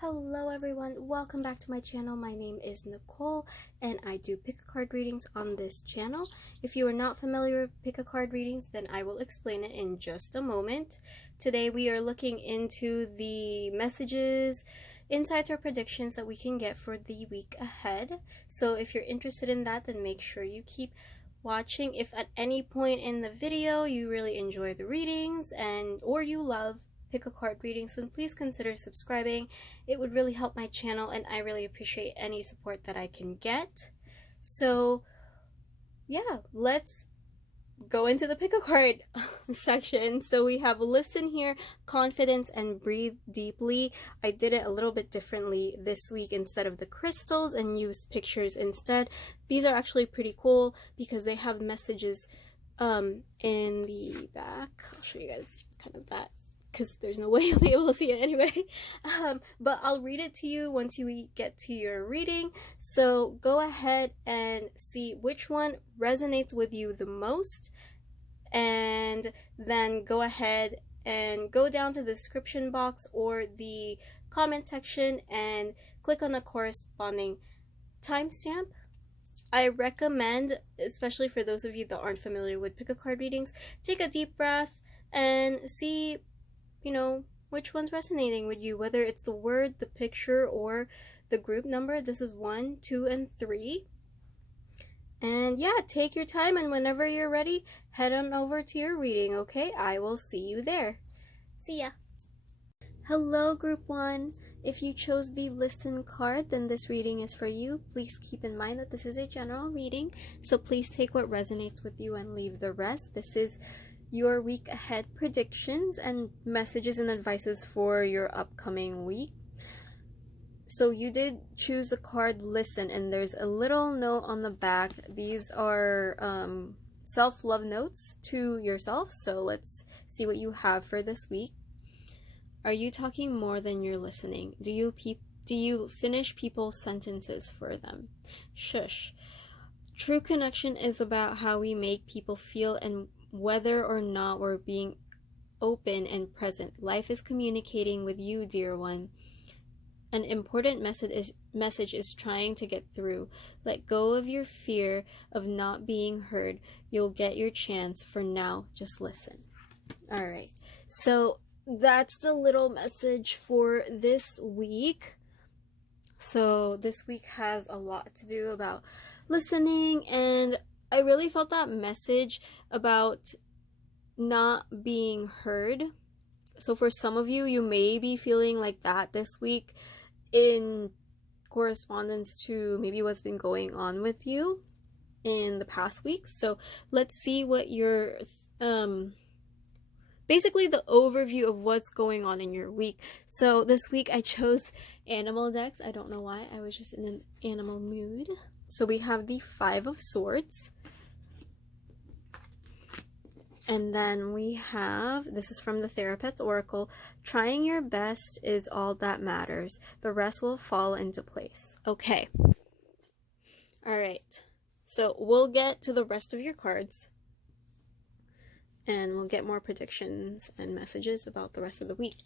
Hello everyone, welcome back to my channel. My name is Nicole and I do pick a card readings on this channel. If you are not familiar with pick a card readings, then I will explain it in just a moment. Today we are looking into the messages, insights, or predictions that we can get for the week ahead. So if you're interested in that, then make sure you keep watching. If at any point in the video you really enjoy the readings or you love pick a card readings, then please consider subscribing. It would really help my channel and I really appreciate any support that I can get. So yeah, let's go into the pick a card section. So we have listen here, confidence, and breathe deeply. I did it a little bit differently this week. Instead of the crystals and used pictures instead. These are actually pretty cool because they have messages in the back. I'll show you guys kind of that, because there's no way you'll be able to see it anyway. But I'll read it to you once we get to your reading. So go ahead and see which one resonates with you the most. And then go ahead and go down to the description box or the comment section and click on the corresponding timestamp. I recommend, especially for those of you that aren't familiar with pick a card readings, take a deep breath and see which one's resonating with you, whether it's the word, the picture, or the group number. This is 1, 2, and 3. And yeah, take your time, and whenever you're ready, head on over to your reading, okay? I will see you there. See ya. Hello, group 1. If you chose the listen card, then this reading is for you. Please keep in mind that this is a general reading, so please take what resonates with you and leave the rest. This is your week ahead predictions and messages and advices for your upcoming week. So you did choose the card listen, and there's a little note on the back. These are self-love notes to yourself. So let's see what you have for this week. Are you talking more than you're listening? Do you finish people's sentences for them? Shush. True connection is about how we make people feel and whether or not we're being open and present. Life is communicating with you, dear one. An important message is trying to get through. Let go of your fear of not being heard. You'll get your chance. For now, just listen. All right. So that's the little message for this week. So this week has a lot to do about listening, and I really felt that message about not being heard. So for some of you, you may be feeling like that this week in correspondence to maybe what's been going on with you in the past weeks. So let's see what your basically the overview of what's going on in your week. So this week I chose animal decks. I don't know why. I was just in an animal mood. So we have the 5 of Swords. And then we have, this is from the Therapets Oracle, trying your best is all that matters. The rest will fall into place. Okay. All right. So we'll get to the rest of your cards. And we'll get more predictions and messages about the rest of the week.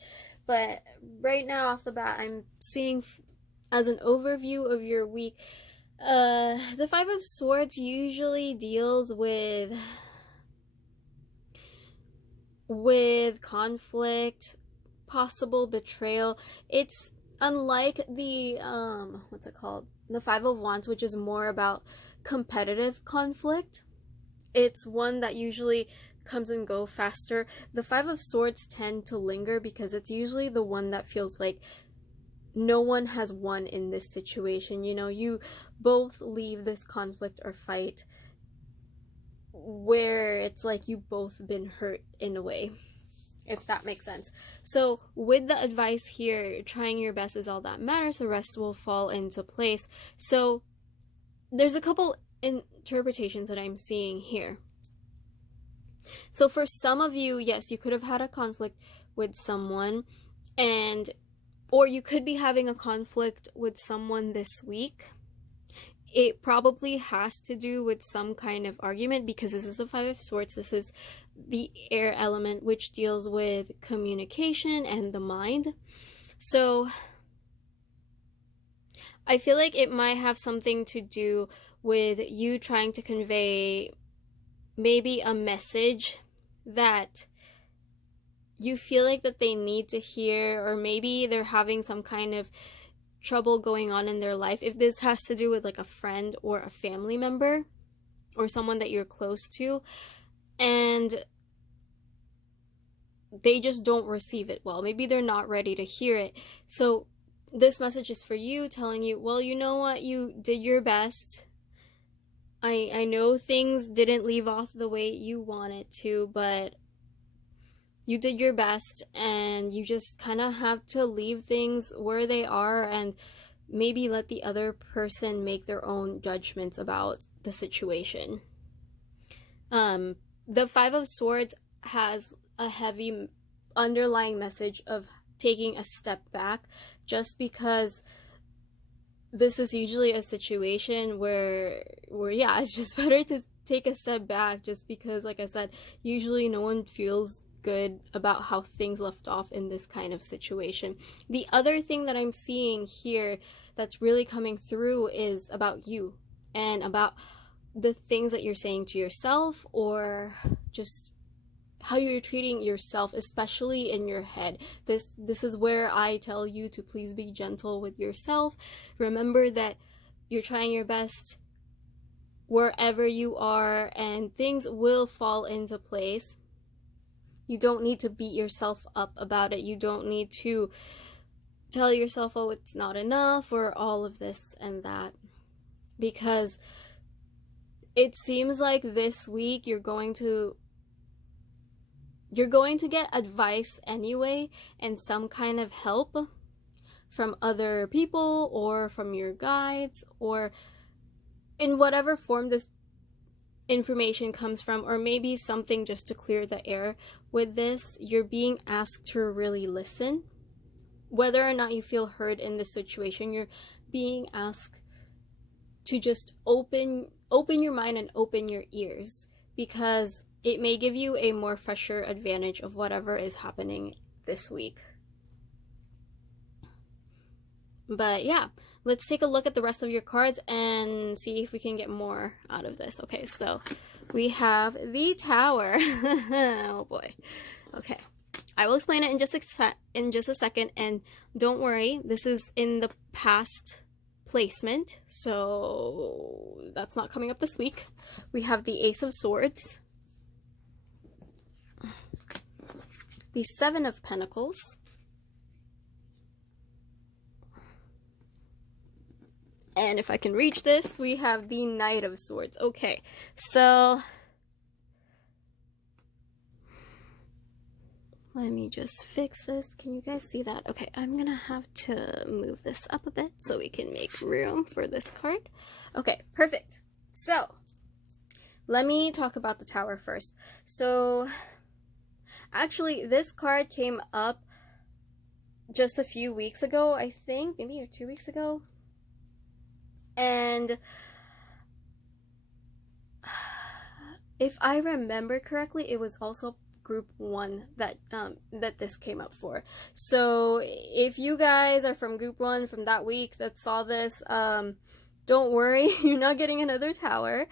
But right now, off the bat, I'm seeing as an overview of your week, the 5 of Swords usually deals with conflict, possible betrayal. It's unlike the what's it called? The 5 of Wands, which is more about competitive conflict. It's one that usually comes and go faster. The 5 of Swords tend to linger because it's usually the one that feels like no one has won in this situation. You both leave this conflict or fight where it's like you both been hurt in a way, if that makes sense. So with the advice here, trying your best is all that matters. The rest will fall into place. So there's a couple interpretations that I'm seeing here. So for some of you, yes, you could have had a conflict with someone, or you could be having a conflict with someone this week. It probably has to do with some kind of argument, because this is the 5 of Swords. This is the air element, which deals with communication and the mind. So I feel like it might have something to do with you trying to convey maybe a message that you feel like that they need to hear, or maybe they're having some kind of trouble going on in their life. If this has to do with like a friend or a family member or someone that you're close to, and they just don't receive it well. Maybe they're not ready to hear it. So this message is for you, telling you, well, you know what? You did your best. I know things didn't leave off the way you wanted to, but you did your best, and you just kind of have to leave things where they are and maybe let the other person make their own judgments about the situation. The Five of Swords has a heavy underlying message of taking a step back, just because this is usually a situation where yeah, it's just better to take a step back, just because, like I said, usually no one feels good about how things left off in this kind of situation. The other thing that I'm seeing here that's really coming through is about you, and about the things that you're saying to yourself, or just how you're treating yourself, especially in your head. This is where I tell you to please be gentle with yourself. Remember that you're trying your best wherever you are, and things will fall into place. You don't need to beat yourself up about it. You don't need to tell yourself, oh, it's not enough, or all of this and that, because it seems like this week you're going to get advice anyway, and some kind of help from other people or from your guides, or in whatever form this information comes from, or maybe something just to clear the air with this. You're being asked to really listen. Whether or not you feel heard in this situation, you're being asked to just open your mind and open your ears, because it may give you a more fresher advantage of whatever is happening this week. But yeah, let's take a look at the rest of your cards and see if we can get more out of this. Okay, so we have the Tower. Oh boy. Okay, I will explain it in just a second, and don't worry, this is in the past placement, so that's not coming up this week. We have the Ace of Swords, the Seven of Pentacles, and if I can reach this, we have the Knight of Swords. Okay, so let me just fix this. Can you guys see that? Okay, I'm gonna have to move this up a bit so we can make room for this card. Okay, perfect. So let me talk about the Tower first. So actually, this card came up just a few weeks ago, I think, maybe 2 weeks ago. And if I remember correctly, it was also group 1 that this came up for. So if you guys are from group 1 from that week that saw this, don't worry, you're not getting another Tower.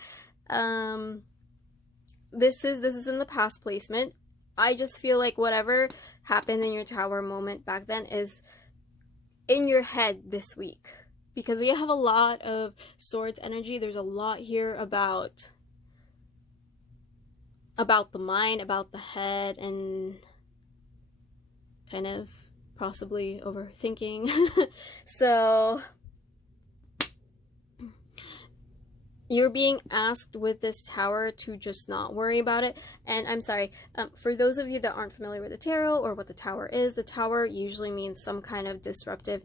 This is in the past placement. I just feel like whatever happened in your Tower moment back then is in your head this week, because we have a lot of Swords energy. There's a lot here about the mind, about the head, and kind of possibly overthinking. So you're being asked with this Tower to just not worry about it. And I'm sorry, for those of you that aren't familiar with the tarot or what the Tower is, the Tower usually means some kind of disruptive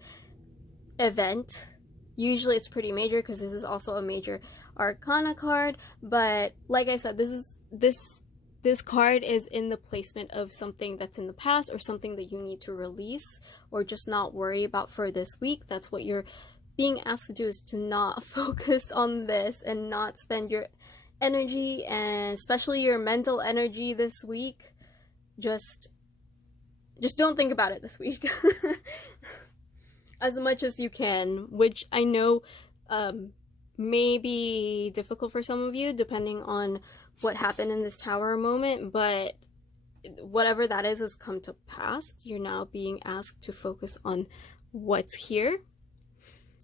event. Usually it's pretty major, because this is also a major arcana card. But like I said, this card is in the placement of something that's in the past, or something that you need to release or just not worry about for this week. That's what you're being asked to do, is to not focus on this and not spend your energy, and especially your mental energy this week. Just don't think about it this week. as much as you can, which I know may be difficult for some of you depending on what happened in this tower moment, but whatever that is has come to pass. You're now being asked to focus on what's here.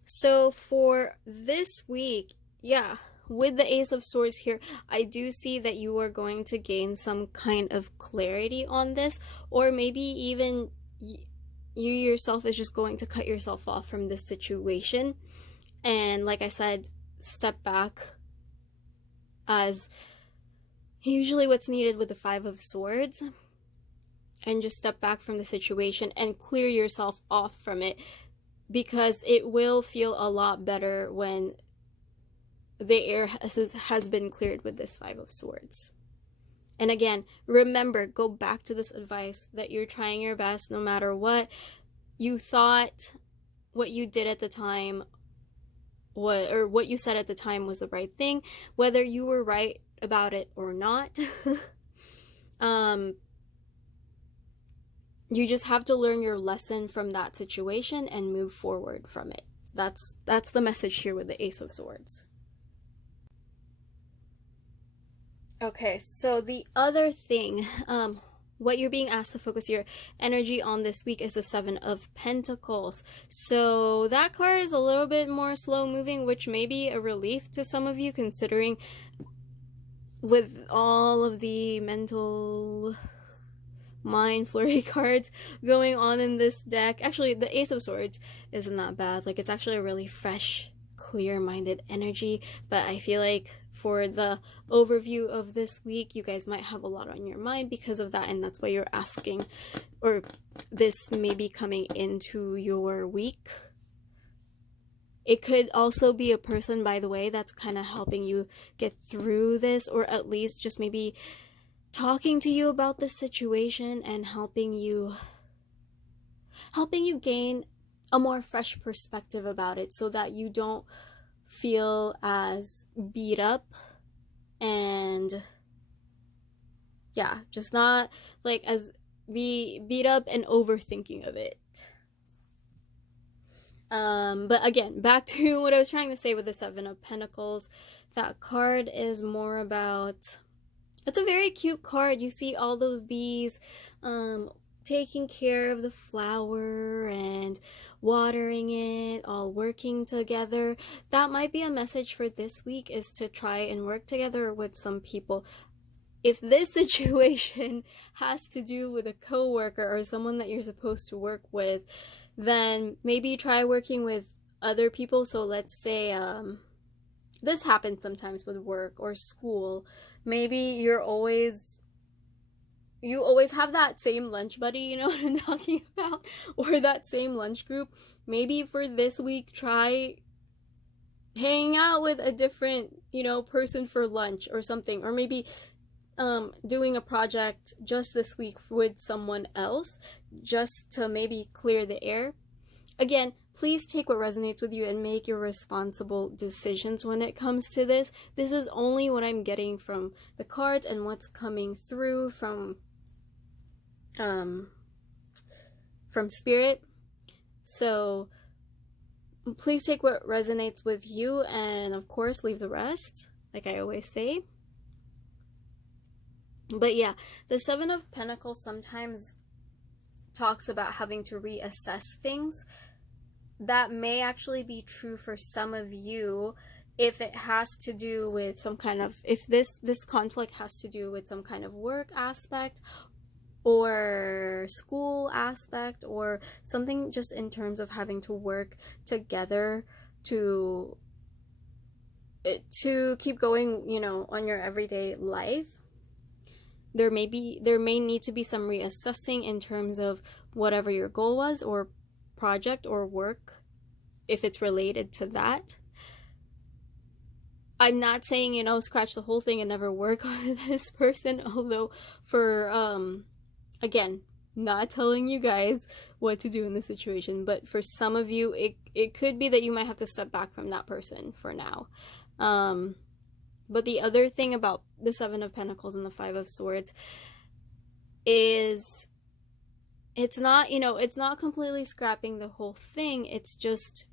So for this week, yeah, with the Ace of Swords here, I do see that you are going to gain some kind of clarity on this, or maybe even you yourself is just going to cut yourself off from this situation. And like I said, step back, as usually what's needed with the Five of Swords, and just step back from the situation and clear yourself off from it, because it will feel a lot better when the air has been cleared with this Five of Swords. And again, remember, go back to this advice that you're trying your best no matter what. You thought what you did at the time, what you said at the time was the right thing, whether you were right about it or not. You just have to learn your lesson from that situation and move forward from it. That's the message here with the Ace of Swords. Okay, so the other thing, what you're being asked to focus your energy on this week is the Seven of Pentacles. So that card is a little bit more slow moving, which may be a relief to some of you, considering with all of the mental mind flurry cards going on in this deck. Actually, the Ace of Swords isn't that bad. Like, it's actually a really fresh, clear-minded energy, but I feel like for the overview of this week, you guys might have a lot on your mind because of that, and that's why you're asking, or this may be coming into your week. It could also be a person, by the way, that's kind of helping you get through this, or at least just maybe talking to you about the situation and helping you gain a more fresh perspective about it, so that you don't feel as beat up, and yeah, just not like as beat up and overthinking of it. But again, back to what I was trying to say with the Seven of Pentacles. That card is more about, it's a very cute card. You see all those bees taking care of the flower and watering it, all working together. That might be a message for this week, is to try and work together with some people. If this situation has to do with a coworker or someone that you're supposed to work with, then maybe try working with other people. So let's say this happens sometimes with work or school. Maybe you always have that same lunch buddy, you know what I'm talking about? Or that same lunch group. Maybe for this week, try hanging out with a different, person for lunch or something. Or maybe doing a project just this week with someone else, just to maybe clear the air. Again, please take what resonates with you and make your responsible decisions when it comes to this. This is only what I'm getting from the cards and what's coming through from Spirit. So please take what resonates with you, and of course leave the rest, like I always say. But yeah, the Seven of Pentacles sometimes talks about having to reassess things. That may actually be true for some of you if it has to do with some kind of, if this conflict has to do with some kind of work aspect or school aspect, or something just in terms of having to work together to keep going, on your everyday life. There may need to be some reassessing in terms of whatever your goal was, or project or work, if it's related to that. I'm not saying, scratch the whole thing and never work on this person, although for, again, not telling you guys what to do in this situation, but for some of you, it could be that you might have to step back from that person for now. But the other thing about the Seven of Pentacles and the Five of Swords is it's not, you know, it's not completely scrapping the whole thing. It's just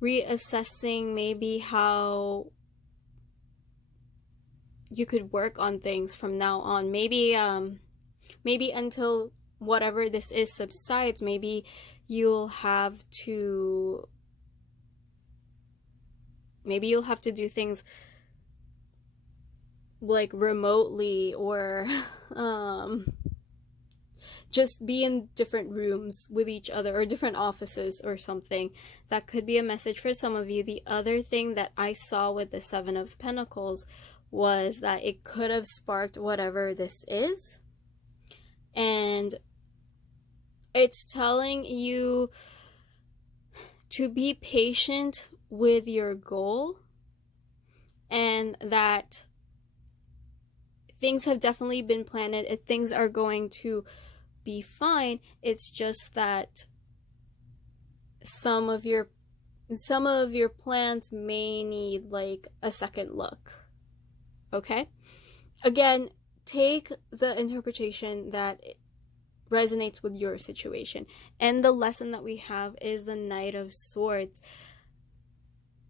reassessing maybe how you could work on things from now on. Maybe until whatever this is subsides, maybe you'll have to do things like remotely, or just be in different rooms with each other, or different offices or something. That could be a message for some of you. The other thing that I saw with the Seven of Pentacles was that it could have sparked whatever this is, and it's telling you to be patient with your goal, and that things have definitely been planned, and things are going to be fine. It's just that some of your plans may need like a second look. Okay? Again, take the interpretation that resonates with your situation. And the lesson that we have is the Knight of Swords.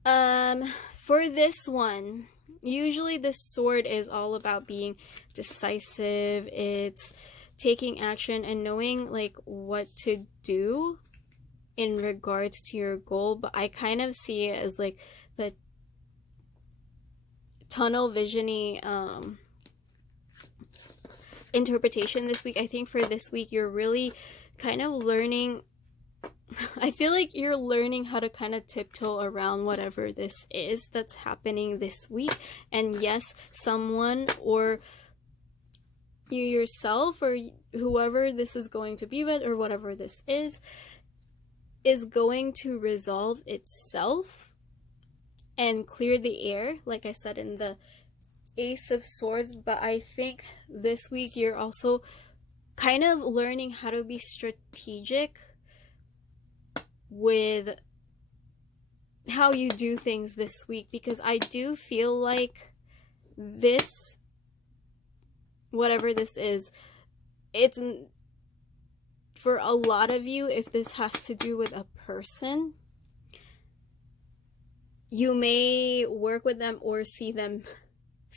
For this one, usually this sword is all about being decisive. It's taking action and knowing like what to do in regards to your goal. But I kind of see it as like the tunnel visiony interpretation this week. I think for this week you're really kind of learning, I feel like you're learning how to kind of tiptoe around whatever this is that's happening this week. And yes, someone, or you yourself, or whoever this is going to be with, or whatever this is going to resolve itself and clear the air, like I said in the Ace of Swords. But I think this week you're also kind of learning how to be strategic with how you do things this week, because I do feel like this, whatever this is, it's for a lot of you, if this has to do with a person, you may work with them or see them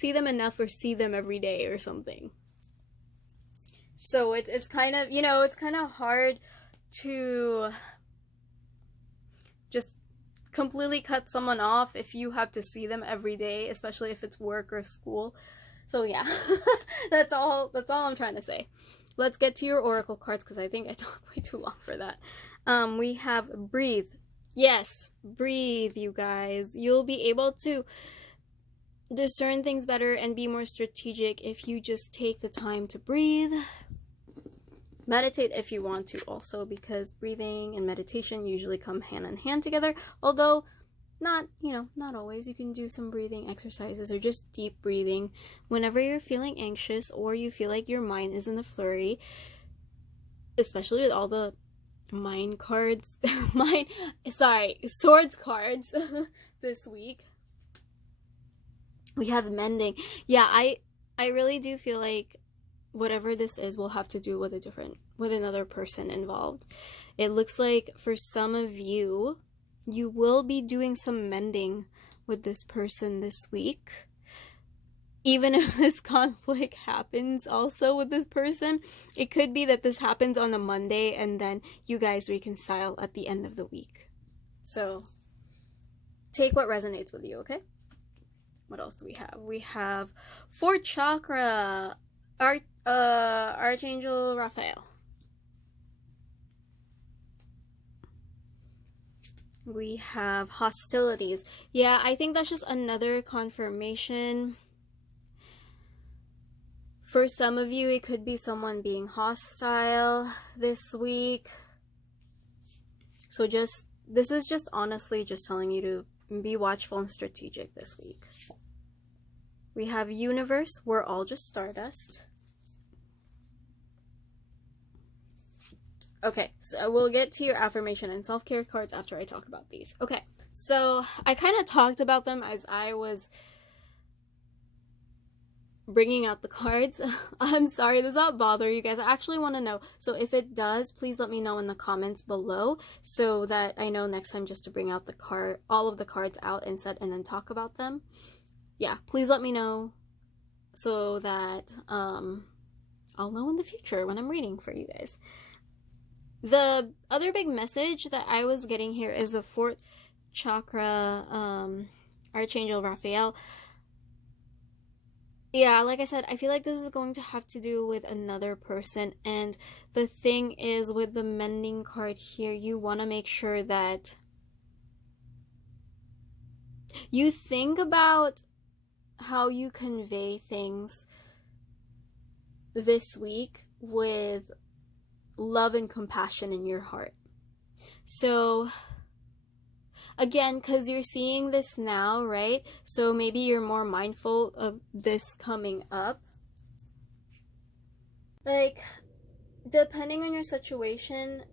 enough, or see them every day or something. So it's kind of, you know, it's kind of hard to just completely cut someone off if you have to see them every day, especially if it's work or school. So yeah, that's all I'm trying to say. Let's get to your oracle cards, because I think I talked way too long for that. We have breathe. Yes, breathe, you guys. You'll be able to discern things better and be more strategic if you just take the time to breathe. Meditate if you want to also, because breathing and meditation usually come hand in hand together, although not, you know, not always. You can do some breathing exercises or just deep breathing whenever you're feeling anxious or you feel like your mind is in a flurry, especially with all the mind cards, swords cards this week. We have mending. Yeah, I really do feel like whatever this is will have to do with another person involved. It looks like for some of you, you will be doing some mending with this person this week. Even if this conflict happens also with this person, it could be that this happens on a Monday and then you guys reconcile at the end of the week. So take what resonates with you, okay? What else do we have? We have 4th chakra, Archangel Raphael. We have hostilities. Yeah, I think that's just another confirmation. For some of you, it could be someone being hostile this week. So this is just honestly just telling you to be watchful and strategic this week. We have universe. We're all just stardust. Okay, so we'll get to your affirmation and self-care cards after I talk about these. Okay, so I kind of talked about them as I was bringing out the cards. I'm sorry, does that bother you guys? I actually want to know. So if it does, please let me know in the comments below so that I know next time just to bring out the card, all of the cards out instead, and then talk about them. Yeah, please let me know so that I'll know in the future when I'm reading for you guys. The other big message that I was getting here is the 4th chakra, Archangel Raphael. Yeah, like I said, I feel like this is going to have to do with another person. And the thing is, with the mending card here, you want to make sure that you think about how you convey things this week with love and compassion in your heart. So again, because you're seeing this now, right? So maybe you're more mindful of this coming up. Like, depending on your situation,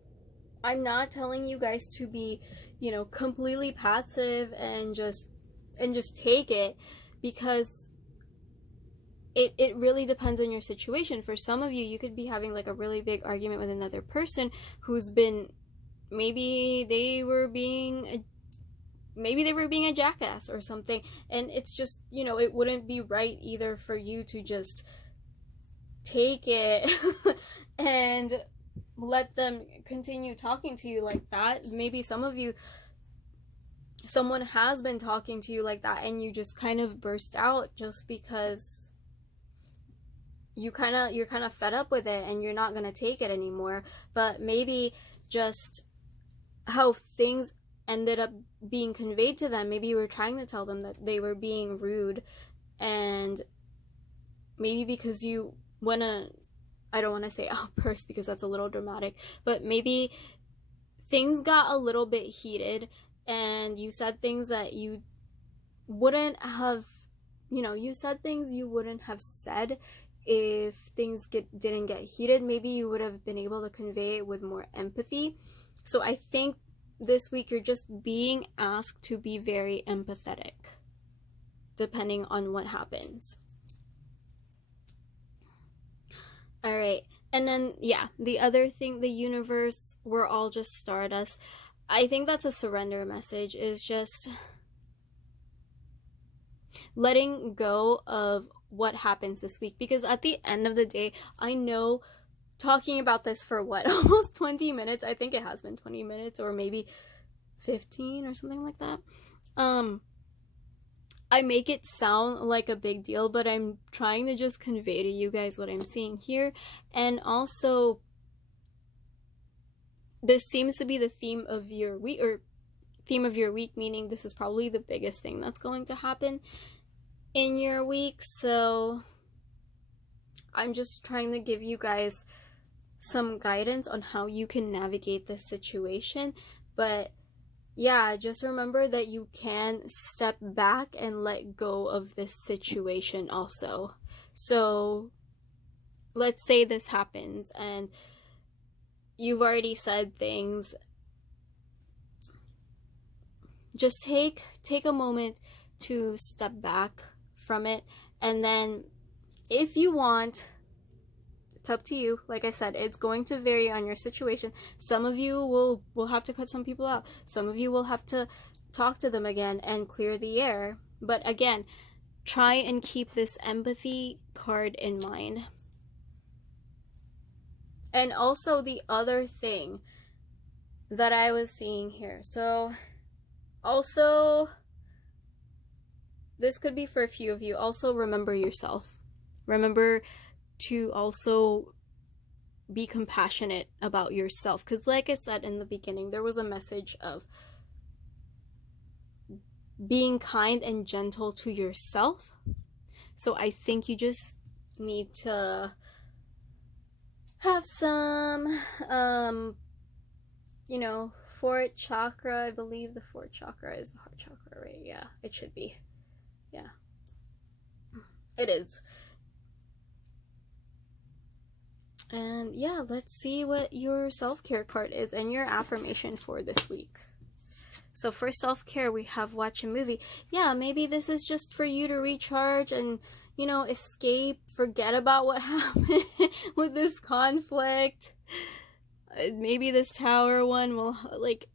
I'm not telling you guys to be, you know, completely passive and just take it, because it really depends on your situation. For some of you, you could be having like a really big argument with another person who's been, maybe they were being a jackass or something, and it's just, you know, it wouldn't be right either for you to just take it and let them continue talking to you like that. Maybe some of you, someone has been talking to you like that and you just kind of burst out just because you're kind of fed up with it and you're not going to take it anymore. But maybe just how things ended up being conveyed to them, maybe you were trying to tell them that they were being rude, and maybe because you I don't want to say outburst because that's a little dramatic, but maybe things got a little bit heated and you said things that you wouldn't have, you said things you wouldn't have said if things didn't get heated. Maybe you would have been able to convey it with more empathy. So I think this week you're just being asked to be very empathetic, depending on what happens. All right. And then, yeah, the other thing, the universe, we're all just stardust. I think that's a surrender message, is just letting go of what happens this week. Because at the end of the day, I know talking about this for what, almost 20 minutes, I think it has been 20 minutes or maybe 15 or something like that. I make it sound like a big deal, but I'm trying to just convey to you guys what I'm seeing here. And also, this seems to be the theme of your week, meaning this is probably the biggest thing that's going to happen in your week. So I'm just trying to give you guys some guidance on how you can navigate this situation. But yeah, just remember that you can step back and let go of this situation also. So let's say this happens and you've already said things. Just take a moment to step back from it, and then if you want, it's up to you. Like I said, it's going to vary on your situation. Some of you will have to cut some people out. Some of you will have to talk to them again and clear the air. But again, try and keep this empathy card in mind. And also the other thing that I was seeing here. So also, this could be for a few of you. Also, remember yourself. Remember to also be compassionate about yourself, because like I said in the beginning, there was a message of being kind and gentle to yourself. So I think you just need to have some fourth chakra. I believe the fourth chakra is the heart chakra, right? Yeah, it should be. Yeah, it is. And yeah, let's see what your self-care card is and your affirmation for this week. So for self-care, we have watch a movie. Yeah, maybe this is just for you to recharge and, you know, escape, forget about what happened with this conflict. Maybe this tower one will, like,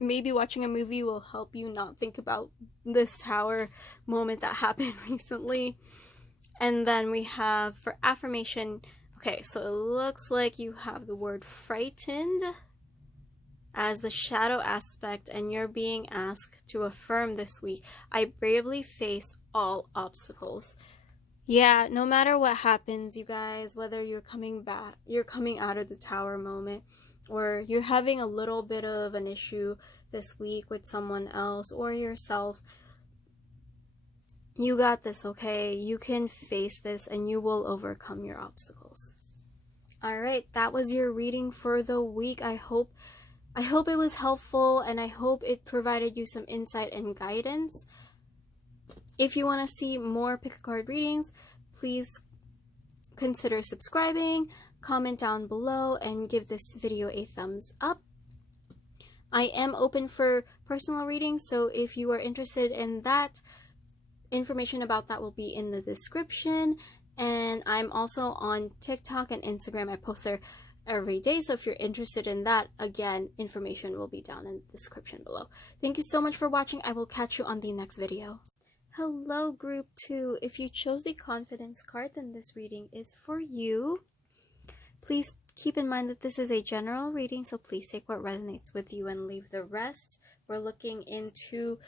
maybe watching a movie will help you not think about this tower moment that happened recently. And then we have for affirmation, okay, so it looks like you have the word frightened as the shadow aspect, and you're being asked to affirm this week. I bravely face all obstacles. Yeah, no matter what happens, you guys, whether you're coming out of the tower moment, or you're having a little bit of an issue this week with someone else or yourself, you got this, okay? You can face this and you will overcome your obstacles. All right, that was your reading for the week. I hope it was helpful, and I hope it provided you some insight and guidance. If you want to see more pick a card readings, please consider subscribing, comment down below, and give this video a thumbs up. I am open for personal readings, so if you are interested in that, information about that will be in the description. And I'm also on TikTok and Instagram. I post there every day, so if you're interested in that, again, information will be down in the description below. Thank you so much for watching. I will catch you on the next video. Hello, group 2. If you chose the confidence card, then this reading is for you. Please keep in mind that this is a general reading, so please take what resonates with you and leave the rest. We're looking into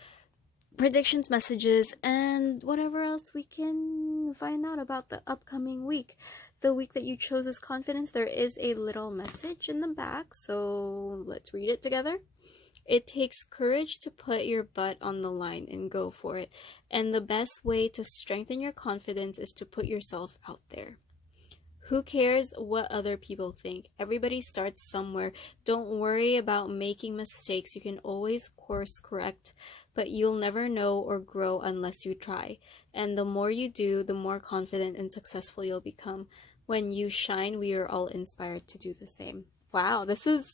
predictions, messages, and whatever else we can find out about the upcoming week. The week that you chose as confidence, there is a little message in the back, so let's read it together. It takes courage to put your butt on the line and go for it. And the best way to strengthen your confidence is to put yourself out there. Who cares what other people think? Everybody starts somewhere. Don't worry about making mistakes. You can always course correct, but you'll never know or grow unless you try. And the more you do, the more confident and successful you'll become. When you shine, we are all inspired to do the same. Wow, this is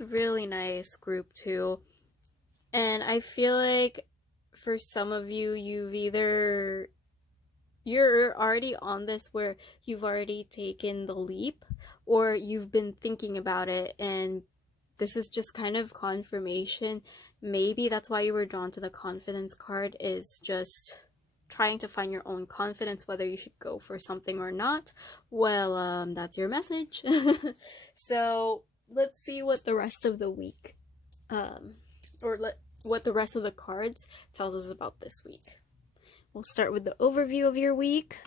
really nice, group 2. And I feel like for some of you, you're already on this where you've already taken the leap, or you've been thinking about it, and this is just kind of confirmation. Maybe that's why you were drawn to the confidence card, is just trying to find your own confidence, whether you should go for something or not. Well, that's your message. So let's see what the rest of the week, what the rest of the cards tells us about this week. We'll start with the overview of your week.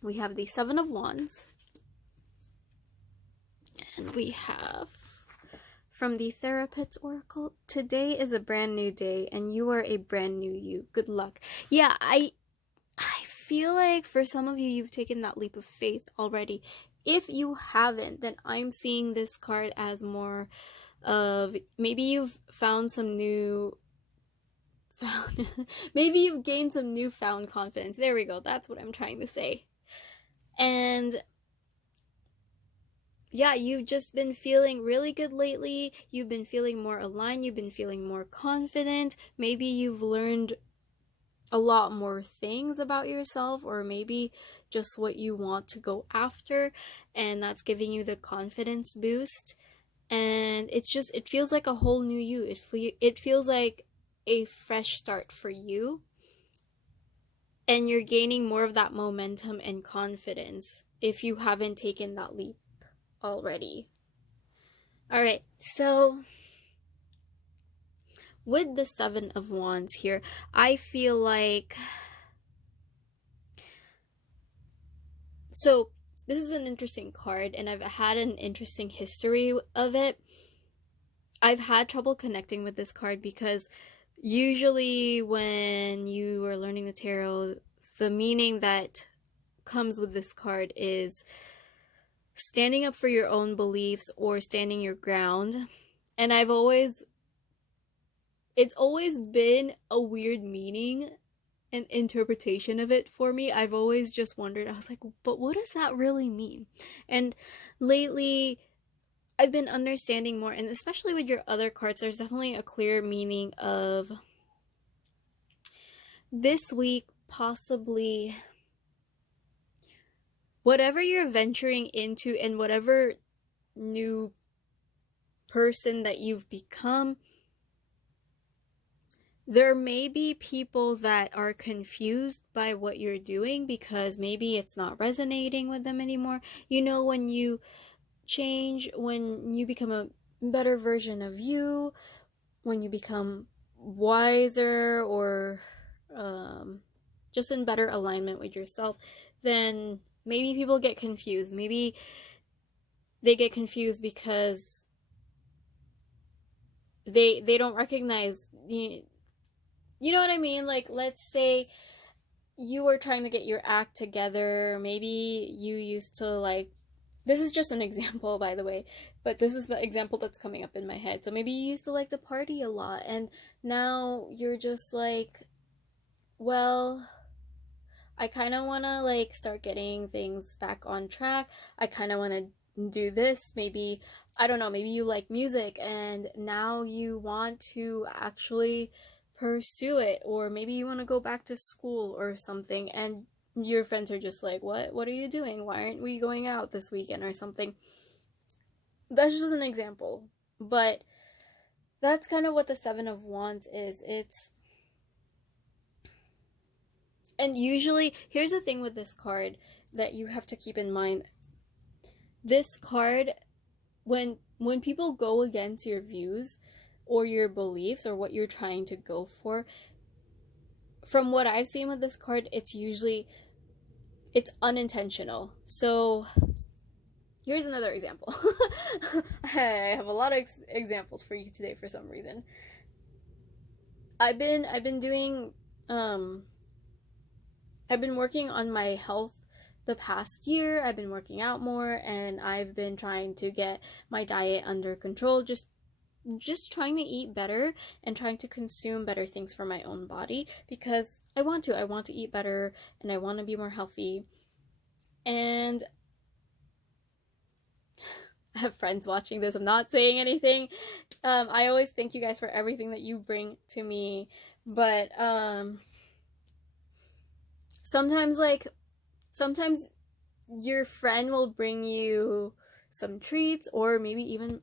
We have the 7 of Wands. And we have from the Therapets Oracle, today is a brand new day and you are a brand new you. Good luck. Yeah, I feel like for some of you, you've taken that leap of faith already. If you haven't, then I'm seeing this card as more of maybe you've found some maybe you've gained some newfound confidence. There we go. That's what I'm trying to say. And yeah, you've just been feeling really good lately. You've been feeling more aligned. You've been feeling more confident. Maybe you've learned a lot more things about yourself, or maybe just what you want to go after, and that's giving you the confidence boost. And it feels like a whole new you. It feels like a fresh start for you, and you're gaining more of that momentum and confidence if you haven't taken that leap already. All right, so with the 7 of Wands here, I feel like, so this is an interesting card, and I've had an interesting history of it. I've had trouble connecting with this card because usually when you are learning the tarot, the meaning that comes with this card is standing up for your own beliefs or standing your ground. And it's always been a weird meaning and interpretation of it for me. I've always just wondered, I was like, but what does that really mean? And lately I've been understanding more, and especially with your other cards, there's definitely a clear meaning of this week possibly whatever you're venturing into and whatever new person that you've become, there may be people that are confused by what you're doing because maybe it's not resonating with them anymore. You know, when you change, when you become a better version of you, when you become wiser or just in better alignment with yourself, then maybe people get confused. Maybe they get confused because they don't recognize the, you know what I mean? Like, let's say you were trying to get your act together. Maybe you used to like, this is just an example, by the way, but this is the example that's coming up in my head. So maybe you used to like to party a lot, and now you're just like, well, I kind of want to like start getting things back on track. I kind of want to do this. Maybe, I don't know, maybe you like music and now you want to actually pursue it, or maybe you want to go back to school or something, and your friends are just like, what are you doing? Why aren't we going out this weekend or something? That's just an example, but that's kind of what the Seven of Wands is. And usually, here's the thing with this card that you have to keep in mind. This card, when people go against your views or your beliefs or what you're trying to go for, from what I've seen with this card, it's unintentional. So here's another example. I have a lot of examples for you today for some reason. I've been doing I've been working on my health the past year. I've been working out more, and I've been trying to get my diet under control, just trying to eat better and trying to consume better things for my own body, because I want to eat better and I want to be more healthy. And I have friends watching this. I'm not saying anything. I always thank you guys for everything that you bring to me, but sometimes your friend will bring you some treats, or maybe even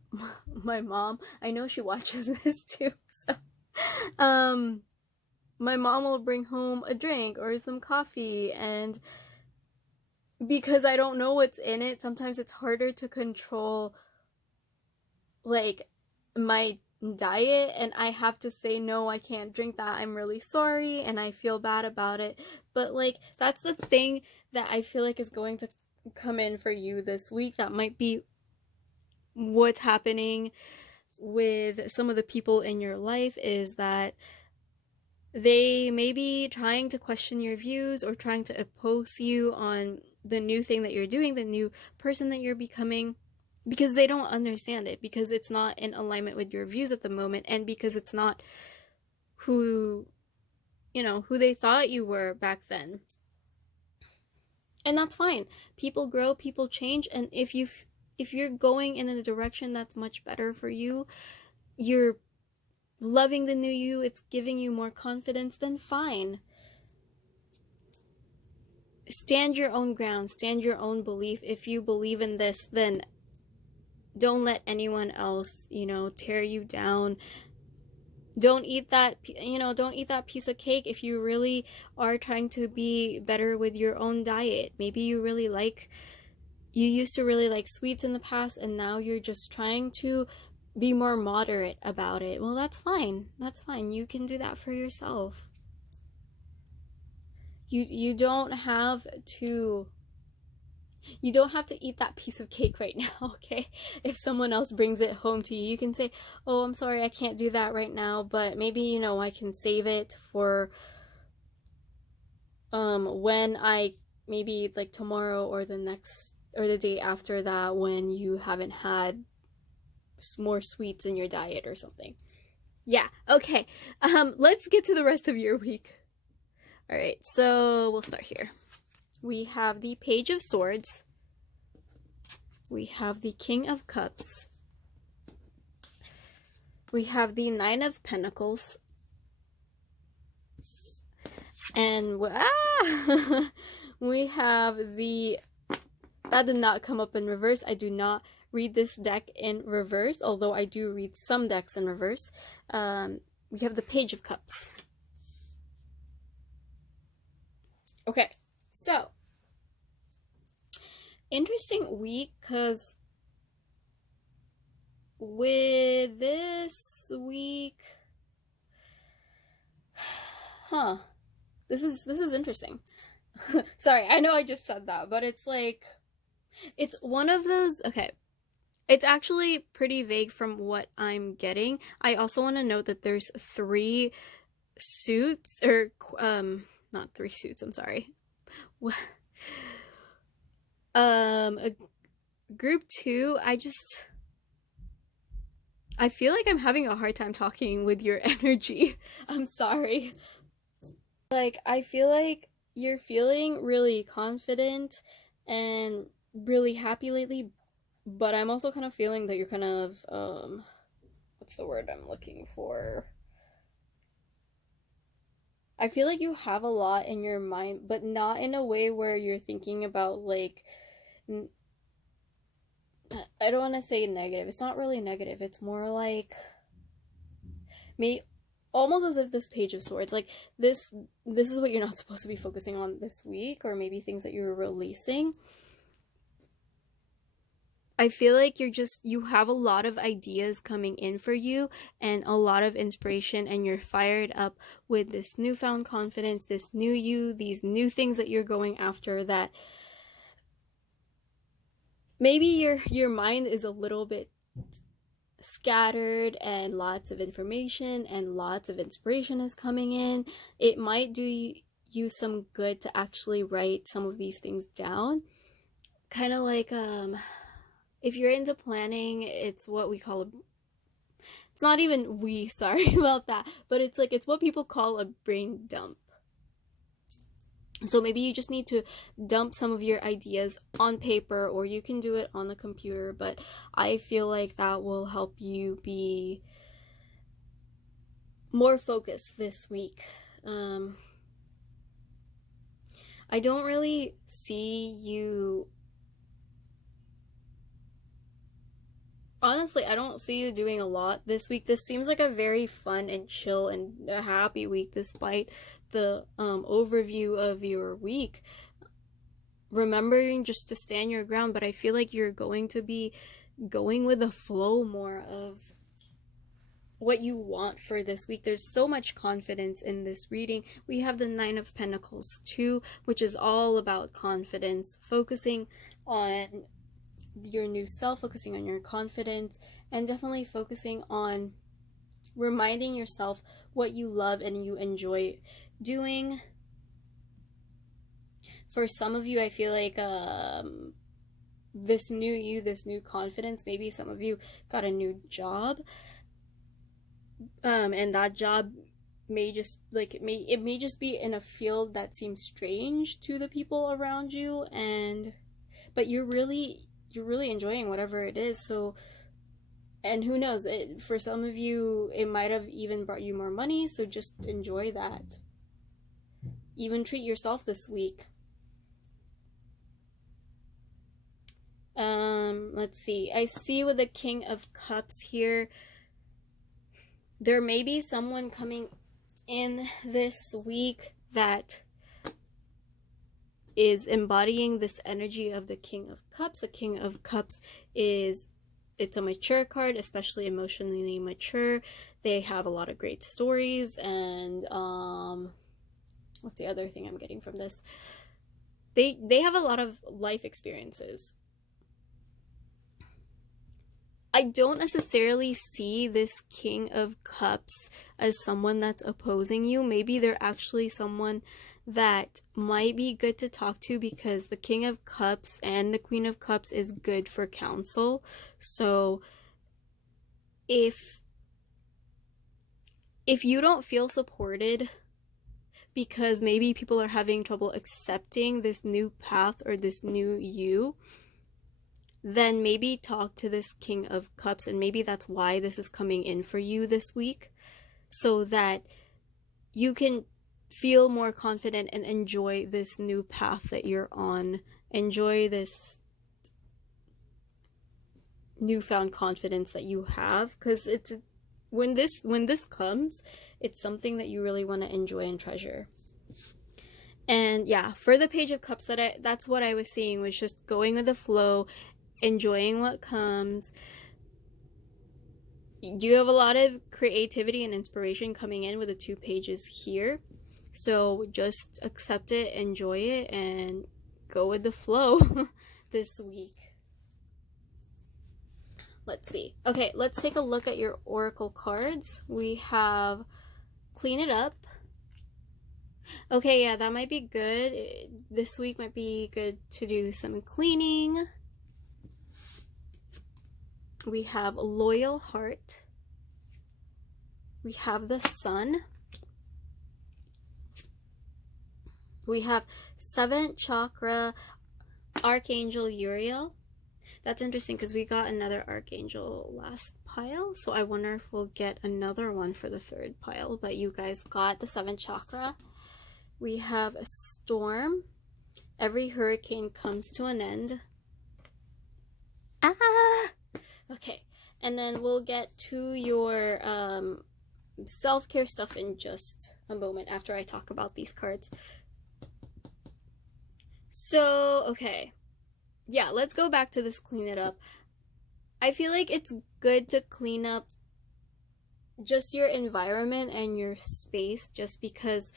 my mom. I know she watches this too, so my mom will bring home a drink or some coffee, and because I don't know what's in it, sometimes it's harder to control like my diet, and I have to say, no, I can't drink that, I'm really sorry, and I feel bad about it. But like, that's the thing that I feel like is going to come in for you this week. That might be what's happening with some of the people in your life, is that they may be trying to question your views or trying to oppose you on the new thing that you're doing, the new person that you're becoming, because they don't understand it, because it's not in alignment with your views at the moment, and because it's not who they thought you were back then. And that's fine. People grow, people change, and if you're going in a direction that's much better for you, you're loving the new you, it's giving you more confidence, then fine. Stand your own ground, stand your own belief. If you believe in this, then don't let anyone else, tear you down. Don't eat that piece of cake if you really are trying to be better with your own diet. Maybe you used to really like sweets in the past, and now you're just trying to be more moderate about it. Well, that's fine. That's fine. You can do that for yourself. You don't have to eat that piece of cake right now, okay? If someone else brings it home to you, you can say, oh, I'm sorry, I can't do that right now, but maybe, I can save it for when maybe like tomorrow or the day after that, when you haven't had more sweets in your diet or something. Yeah, okay. Let's get to the rest of your week. All right, so we'll start here. We have the Page of Swords. We have the King of Cups. We have the Nine of Pentacles. And we have the, that did not come up in reverse. I do not read this deck in reverse, although I do read some decks in reverse. We have the Page of Cups. Okay, so interesting week, because with this week, this is interesting. Sorry, I know I just said that, but it's like, it's one of those, okay, it's actually pretty vague from what I'm getting. I also want to note that there's 3 suits, or not 3 suits, I'm sorry. Group 2, I feel like I'm having a hard time talking with your energy. I'm sorry. Like, I feel like you're feeling really confident and really happy lately, but I'm also kind of feeling that you're kind of, what's the word I'm looking for? I feel like you have a lot in your mind, but not in a way where you're thinking about, like, I don't want to say negative. It's not really negative. It's more like, almost as if this Page of Swords, like, this is what you're not supposed to be focusing on this week, or maybe things that you're releasing. I feel like you have a lot of ideas coming in for you and a lot of inspiration, and you're fired up with this newfound confidence, this new you, these new things that you're going after, that maybe your mind is a little bit scattered and lots of information and lots of inspiration is coming in. It might do you some good to actually write some of these things down. Kind of like, if you're into planning, it's what we call it's not even sorry about that, but it's what people call a brain dump. So maybe you just need to dump some of your ideas on paper, or you can do it on the computer, but I feel like that will help you be more focused this week. I don't really see you, honestly, I don't see you doing a lot this week. This seems like a very fun and chill and a happy week, despite the overview of your week. Remembering just to stand your ground, but I feel like you're going to be going with the flow more of what you want for this week. There's so much confidence in this reading. We have the 9 of Pentacles too, which is all about confidence, focusing on your new self, focusing on your confidence, and definitely focusing on reminding yourself what you love and you enjoy doing. For some of you, I feel like this new you, this new confidence, maybe some of you got a new job, and that job may just it may just be in a field that seems strange to the people around you, but you're really enjoying whatever it is. So, and who knows, for some of you it might have even brought you more money, so just enjoy that. Even treat yourself this week. Let's see, I see with the King of Cups here, there may be someone coming in this week that is embodying this energy of the King of Cups. The King of Cups it's a mature card, especially emotionally mature. They have a lot of great stories, and what's the other thing I'm getting from this? They have a lot of life experiences. I don't necessarily see this King of Cups as someone that's opposing you. Maybe they're actually someone that might be good to talk to, because the King of Cups and the Queen of Cups is good for counsel. So if you don't feel supported because maybe people are having trouble accepting this new path or this new you, then maybe talk to this King of Cups, and maybe that's why this is coming in for you this week, so that you can feel more confident and enjoy this new path that you're on. Enjoy this newfound confidence that you have, because it's when this comes, it's something that you really want to enjoy and treasure. And yeah, for the Page of Cups, that's what I was seeing, was just going with the flow, enjoying what comes. You have a lot of creativity and inspiration coming in with the 2 pages here. So just accept it, enjoy it, and go with the flow this week. Let's see. Okay, let's take a look at your oracle cards. We have Clean It Up. Okay, yeah, that might be good. This week might be good to do some cleaning. We have Loyal Heart. We have the Sun. We have 7th Chakra, Archangel Uriel. That's interesting because we got another Archangel last pile, so I wonder if we'll get another one for the 3rd pile, but you guys got the 7th Chakra. We have a Storm. Every hurricane comes to an end. Okay, and then we'll get to your self-care stuff in just a moment after I talk about these cards. So, okay. Yeah, let's go back to this Clean It Up. I feel like it's good to clean up just your environment and your space, just because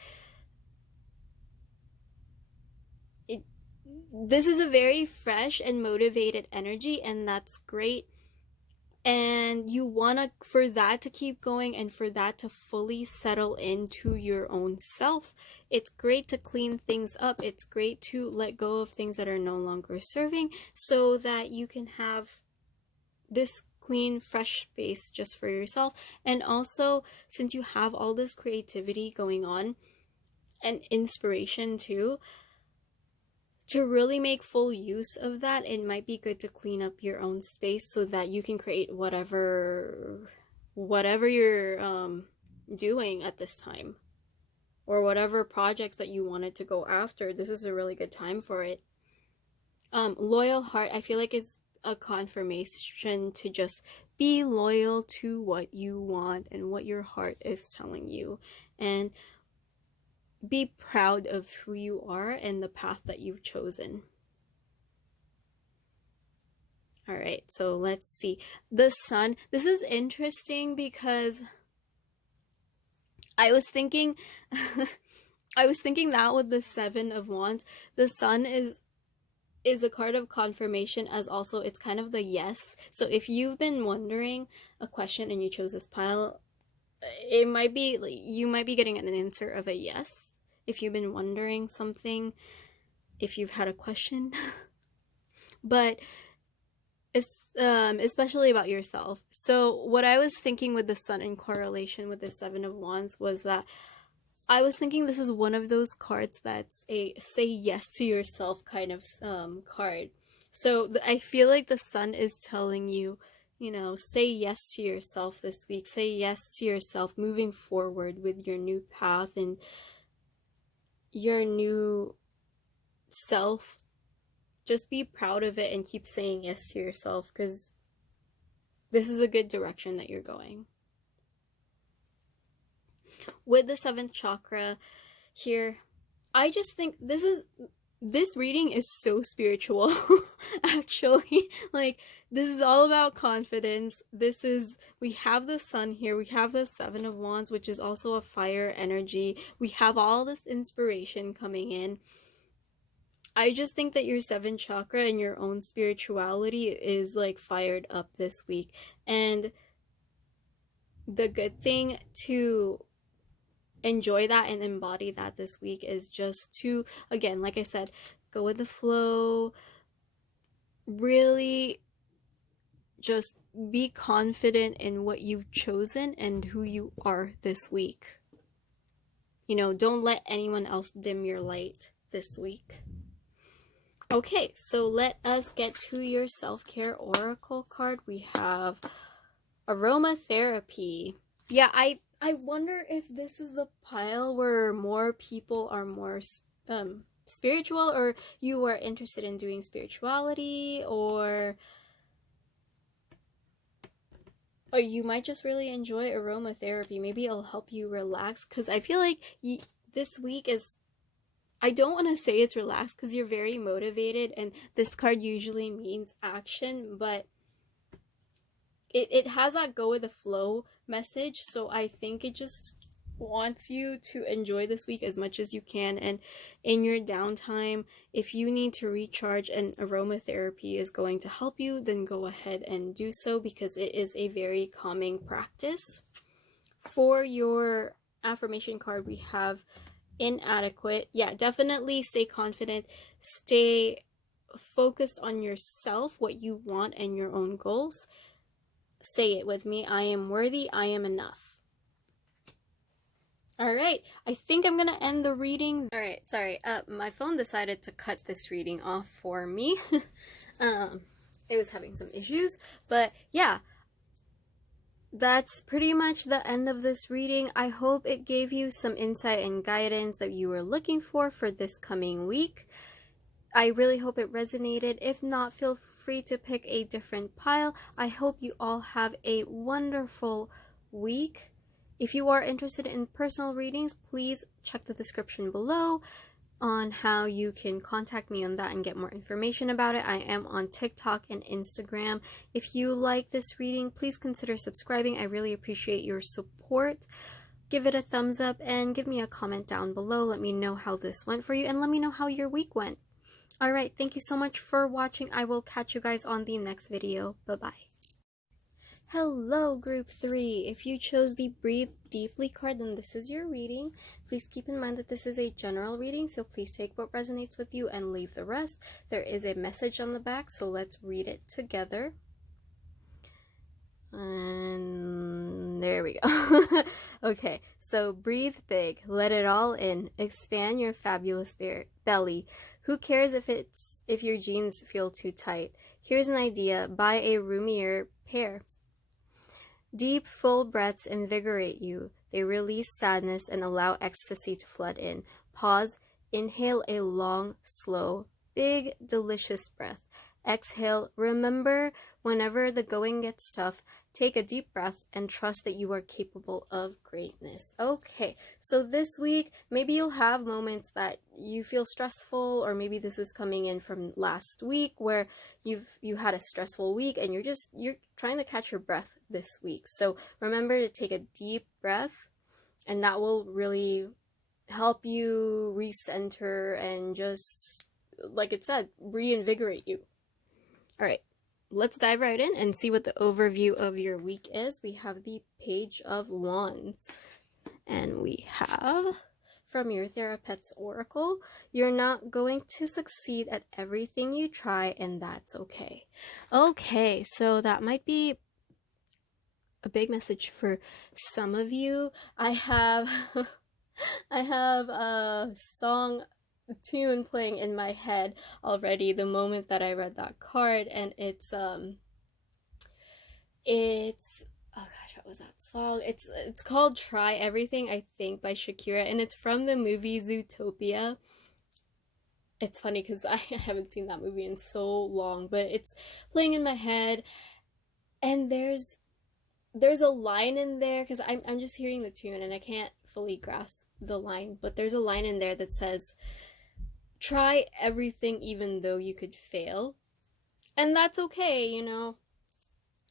this is a very fresh and motivated energy, and that's great. And you want for that to keep going and for that to fully settle into your own self. It's great to clean things up. It's great to let go of things that are no longer serving, so that you can have this clean, fresh space just for yourself. And also, since you have all this creativity going on and inspiration too, to really make full use of that, it might be good to clean up your own space so that you can create whatever you're doing at this time, or whatever projects that you wanted to go after. This is a really good time for it. Loyal Heart, I feel like, is a confirmation to just be loyal to what you want and what your heart is telling you, and be proud of who you are and the path that you've chosen. All right, so let's see. The Sun. This is interesting because I was thinking that with the 7 of Wands, the Sun is a card of confirmation, as also it's kind of the yes. So if you've been wondering a question and you chose this pile, it might be, you might be getting an answer of a yes. If you've been wondering something, if you've had a question, but it's especially about yourself. So what I was thinking with the Sun in correlation with the 7 of Wands was that I was thinking this is one of those cards that's a say yes to yourself kind of card. So I feel like the Sun is telling you, you know, say yes to yourself this week. Say yes to yourself moving forward with your new path and your new self. Just be proud of it and keep saying yes to yourself, because this is a good direction that you're going. With the 7th chakra here, I just think this reading is so spiritual. Actually, like, this is all about confidence. We have the Sun here, we have the 7 of Wands, which is also a fire energy. We have all this inspiration coming in. I just think that your 7th chakra and your own spirituality is like fired up this week. And the good thing to enjoy that and embody that this week is just to, again, like I said, go with the flow. Really just be confident in what you've chosen and who you are this week. You know, don't let anyone else dim your light this week. Okay, so let us get to your self-care oracle card. We have aromatherapy. Yeah, I I wonder if this is the pile where more people are more spiritual, or you are interested in doing spirituality, or you might just really enjoy aromatherapy. Maybe it'll help you relax, because I feel like this week is, I don't want to say it's relaxed because you're very motivated, and this card usually means action, but it has that go with the flow message. So I think it just wants you to enjoy this week as much as you can, and in your downtime, if you need to recharge and aromatherapy is going to help you, then go ahead and do so, because it is a very calming practice. For your affirmation card, we have inadequate. Yeah, definitely stay confident, stay focused on yourself, what you want, and your own goals. Say it with me: I am worthy, I am enough. All right, I think I'm gonna end the reading. All right, sorry, my phone decided to cut this reading off for me. It was having some issues, but yeah, that's pretty much the end of this reading. I hope it gave you some insight and guidance that you were looking for this coming week. I really hope it resonated. If not, feel free to pick a different pile. I hope you all have a wonderful week. If you are interested in personal readings, please check the description below on how you can contact me on that and get more information about it. I am on TikTok and Instagram. If you like this reading, please consider subscribing. I really appreciate your support. Give it a thumbs up and give me a comment down below. Let me know how this went for you, and let me know how your week went. Alright, thank you so much for watching. I will catch you guys on the next video. Bye-bye. Hello, Group 3. If you chose the Breathe Deeply card, then this is your reading. Please keep in mind that this is a general reading, so please take what resonates with you and leave the rest. There is a message on the back, so let's read it together. And there we go. Okay, so breathe big. Let it all in. Expand your fabulous belly. Who cares if your jeans feel too tight? Here's an idea. Buy a roomier pair. Deep, full breaths invigorate you. They release sadness and allow ecstasy to flood in. Pause. Inhale a long, slow, big, delicious breath. Exhale. Remember, whenever the going gets tough, take a deep breath and trust that you are capable of greatness. Okay, so this week, maybe you'll have moments that you feel stressful, or maybe this is coming in from last week where you had a stressful week and you're trying to catch your breath this week. So remember to take a deep breath, and that will really help you recenter and just, like it said, reinvigorate you. All right. Let's dive right in and see what the overview of your week is. We have the Page of Wands, and we have, from your Therapets Oracle, you're not going to succeed at everything you try, and that's okay. Okay, so that might be a big message for some of you. I have a tune playing in my head already the moment that I read that card, and it's oh gosh, what was that song? It's called Try Everything, I think, by Shakira, and it's from the movie Zootopia. It's funny because I haven't seen that movie in so long, but it's playing in my head, and there's a line in there, because I'm just hearing the tune and I can't fully grasp the line, but there's a line in there that says, try everything even though you could fail. And that's okay, you know.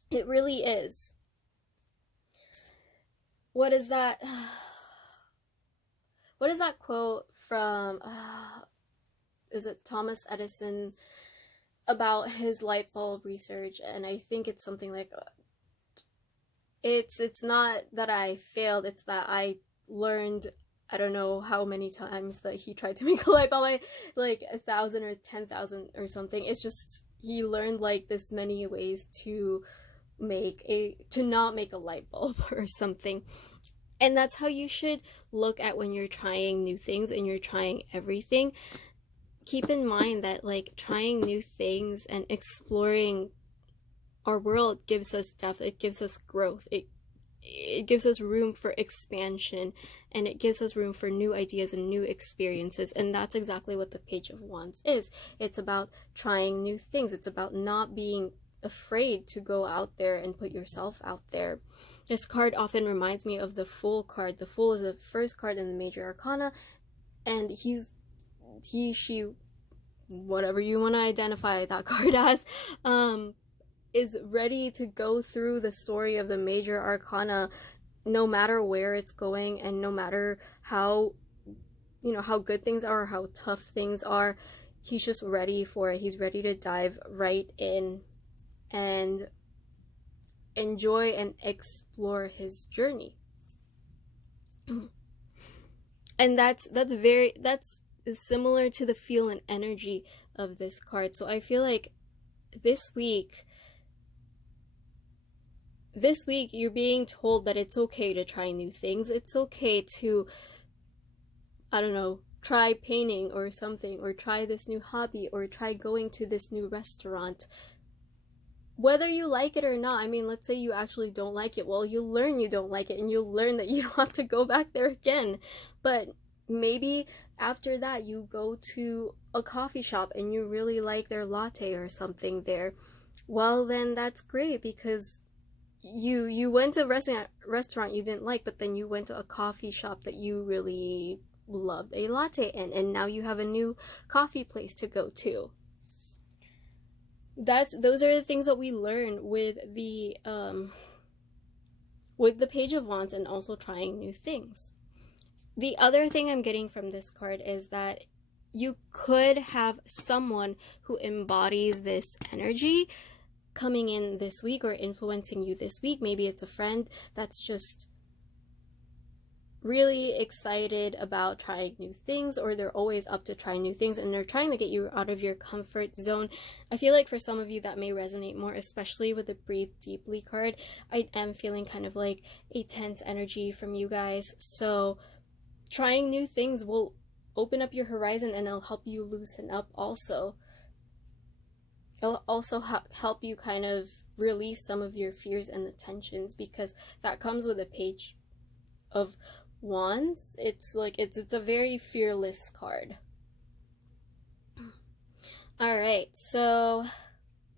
It really is. What is that? What is that quote from, is it Thomas Edison, about his light bulb research? And I think it's something like, it's not that I failed, it's that I learned, I don't know how many times that he tried to make a light bulb, like 1,000 or 10,000 or something. It's just, he learned like this many ways to not make a light bulb or something. And that's how you should look at when you're trying new things and you're trying everything. Keep in mind that like trying new things and exploring our world gives us depth, it gives us growth, it it gives us room for expansion, and it gives us room for new ideas and new experiences. And that's exactly what the Page of Wands is. It's about trying new things. It's about not being afraid to go out there and put yourself out there. This card often reminds me of the Fool card. The Fool is the first card in the Major Arcana, and she, whatever you want to identify that card as, is ready to go through the story of the Major Arcana, no matter where it's going, and no matter how, how good things are or how tough things are. He's just ready for it. He's ready to dive right in and enjoy and explore his journey. And that's similar to the feel and energy of this card. So I feel like this week you're being told that it's okay to try new things. It's okay to, I don't know, try painting or something, or try this new hobby, or try going to this new restaurant. Whether you like it or not, I mean, let's say you actually don't like it. Well, you'll learn you don't like it, and you'll learn that you don't have to go back there again. But maybe after that, you go to a coffee shop and you really like their latte or something there. Well, then that's great, because you went to a restaurant you didn't like, but then you went to a coffee shop that you really loved a latte in, and now you have a new coffee place to go to. Those are the things that we learn with the Page of Wands, and also trying new things. The other thing I'm getting from this card is that you could have someone who embodies this energy coming in this week or influencing you this week. Maybe it's a friend that's just really excited about trying new things, or they're always up to try new things, and they're trying to get you out of your comfort zone. I feel like for some of you that may resonate more, especially with the Breathe Deeply card. I am feeling kind of like a tense energy from you guys. So trying new things will open up your horizon, and it'll help you loosen up also. It'll also help you kind of release some of your fears and the tensions, because that comes with a Page of Wands. It's like it's a very fearless card. All right, so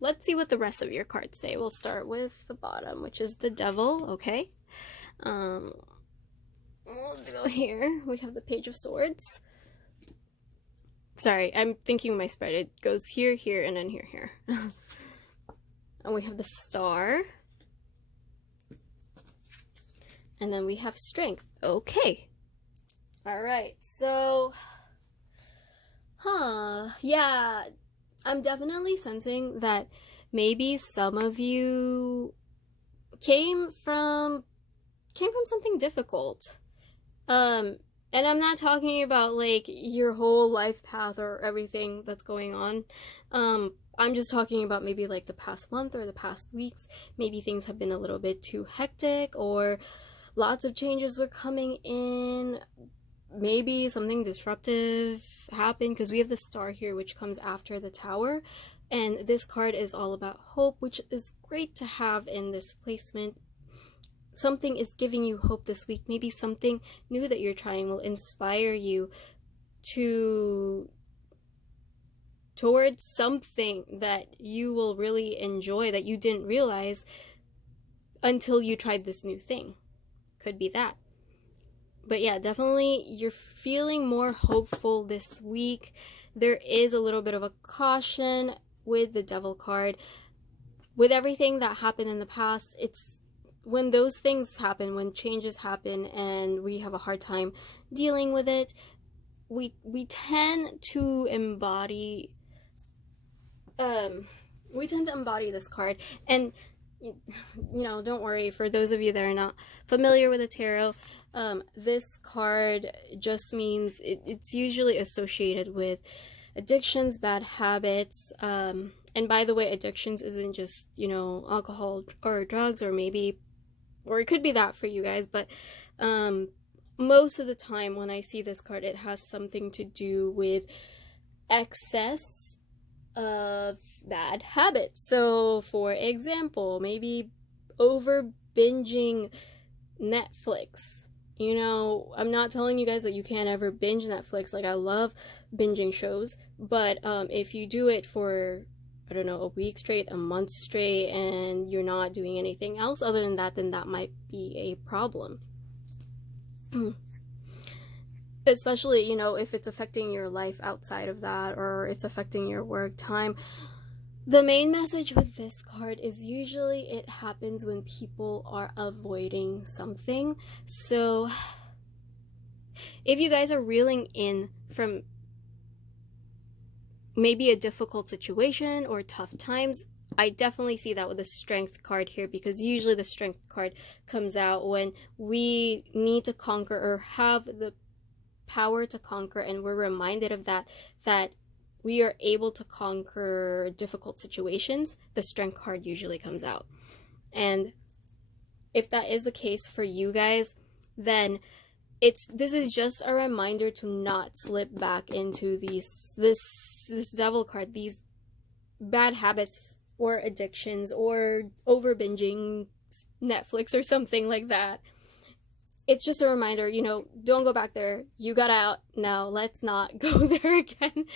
let's see what the rest of your cards say. We'll start with the bottom, which is the Devil. Okay, we'll go here. We have the Page of Swords. Sorry, I'm thinking my spread. It goes here, here, and then here, here. And we have the Star. And then we have Strength. Okay. Alright, so... yeah. I'm definitely sensing that maybe some of you came from something difficult. And I'm not talking about, like, your whole life path or everything that's going on. I'm just talking about maybe, like, the past month or the past weeks. Maybe things have been a little bit too hectic, or lots of changes were coming in. Maybe something disruptive happened, because we have the Star here, which comes after the Tower. And this card is all about hope, which is great to have in this placement. Something is giving you hope this week. Maybe something new that you're trying will inspire you towards something that you will really enjoy, that you didn't realize until you tried this new thing. Could be that. But yeah, definitely you're feeling more hopeful this week. There is a little bit of a caution with the Devil card. With everything that happened in the past, it's when those things happen, when changes happen and we have a hard time dealing with it, we tend to embody this card. And don't worry, for those of you that are not familiar with the tarot, this card just means it's usually associated with addictions, bad habits, and by the way, addictions isn't just alcohol or drugs, or it could be that for you guys, but most of the time when I see this card, it has something to do with excess of bad habits. So for example, maybe over binging Netflix. You know, I'm not telling you guys that you can't ever binge Netflix. Like, I love binging shows, but if you do it for, I don't know, a week straight, a month straight, and you're not doing anything else other than that, then that might be a problem. Especially, you know, if it's affecting your life outside of that, or it's affecting your work time. The main message with this card is usually it happens when people are avoiding something. So if you guys are reeling in from maybe a difficult situation or tough times, I definitely see that with the Strength card here, because usually the Strength card comes out when we need to conquer or have the power to conquer, and we're reminded of that we are able to conquer difficult situations. The Strength card usually comes out. And if that is the case for you guys, then this is just a reminder to not slip back into this Devil card, these bad habits or addictions or over binging Netflix or something like that. It's just a reminder, you know, don't go back there. You got out. Now let's not go there again.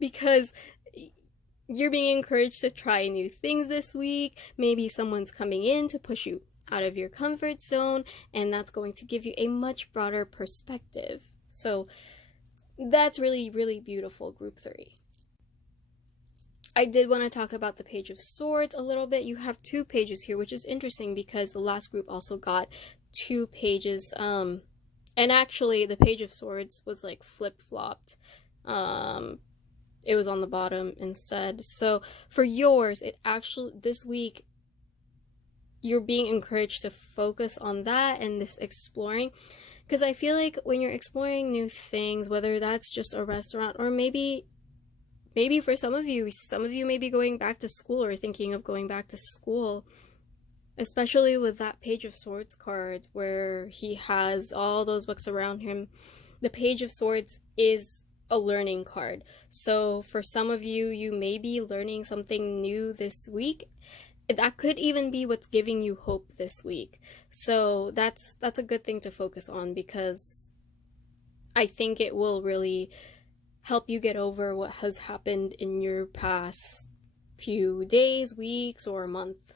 Because you're being encouraged to try new things this week. Maybe someone's coming in to push you out of your comfort zone, and that's going to give you a much broader perspective. So that's really, really beautiful, group 3. I did want to talk about the Page of Swords a little bit. You have 2 pages here, which is interesting because the last group also got 2 pages, and actually the Page of Swords was like flip-flopped. It was on the bottom instead. So for yours, it actually, this week, you're being encouraged to focus on that and this exploring, because I feel like when you're exploring new things, whether that's just a restaurant, or maybe for some of you may be going back to school or thinking of going back to school, especially with that Page of Swords card where he has all those books around him. The Page of Swords is a learning card. So for some of you, you may be learning something new this week. That could even be what's giving you hope this week. So that's a good thing to focus on, because I think it will really help you get over what has happened in your past few days, weeks, or a month.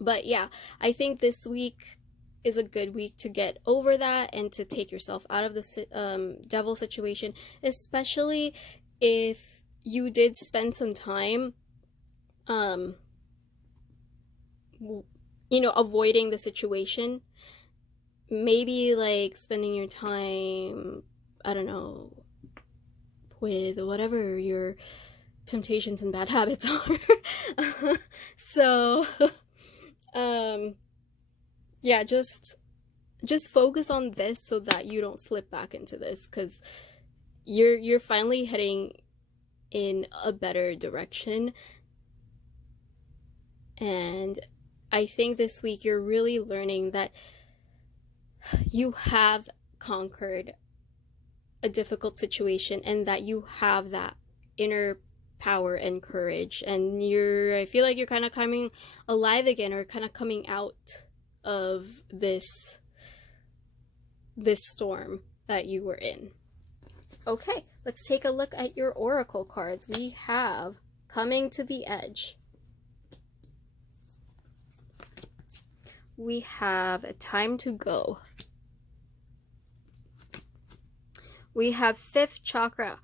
But yeah, I think this week is a good week to get over that and to take yourself out of the devil situation, especially if you did spend some time, you know, avoiding the situation. Maybe like spending your time, I don't know, with whatever your temptations and bad habits are. So yeah, just focus on this so that you don't slip back into this, because you're finally heading in a better direction. And I think this week you're really learning that you have conquered a difficult situation, and that you have that inner power and courage, and I feel like you're kind of coming alive again, or kind of coming out of this storm that you were in. Okay, let's take a look at your oracle cards. We have Coming to the Edge. We have A Time to Go. We have 5th chakra,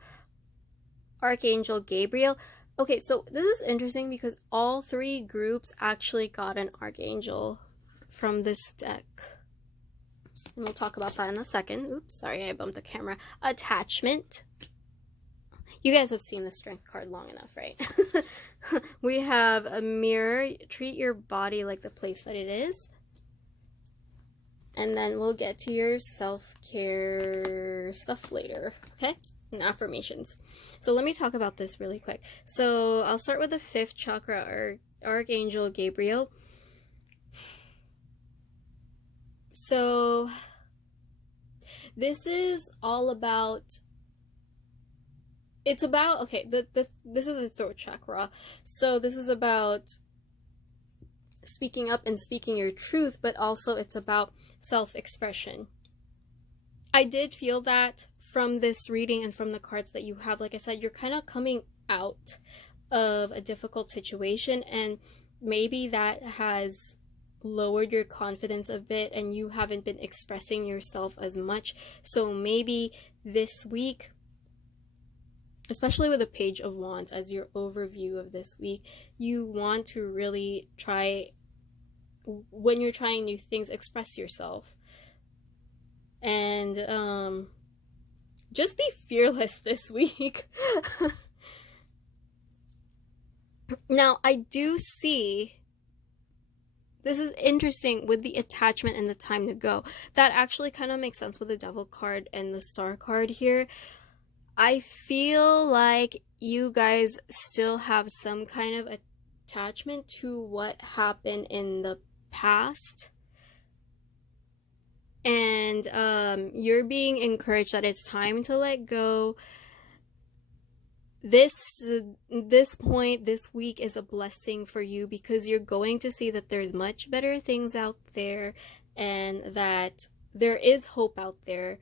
Archangel Gabriel. Okay, so this is interesting because all 3 groups actually got an archangel from this deck. And we'll talk about that in a second. Oops, sorry, I bumped the camera. Attachment. You guys have seen the Strength card long enough, right? We have a Mirror. Treat your body like the place that it is. And then we'll get to your self-care stuff later, okay? And affirmations. So let me talk about this really quick. So I'll start with the 5th chakra, or Archangel Gabriel. So this is all about, it's about, okay, this is the throat chakra. So this is about speaking up and speaking your truth, but also it's about self-expression. I did feel that from this reading and from the cards that you have. Like I said, you're kind of coming out of a difficult situation, and maybe that has lowered your confidence a bit and you haven't been expressing yourself as much. So maybe this week, especially with the Page of Wands as your overview of this week, you want to really try, when you're trying new things, express yourself. And just be fearless this week. Now, I do see, this is interesting with the attachment and the time to go. That actually kind of makes sense with the Devil card and the Star card here. I feel like you guys still have some kind of attachment to what happened in the past. And you're being encouraged that it's time to let go. This point, this week is a blessing for you, because you're going to see that there's much better things out there and that there is hope out there.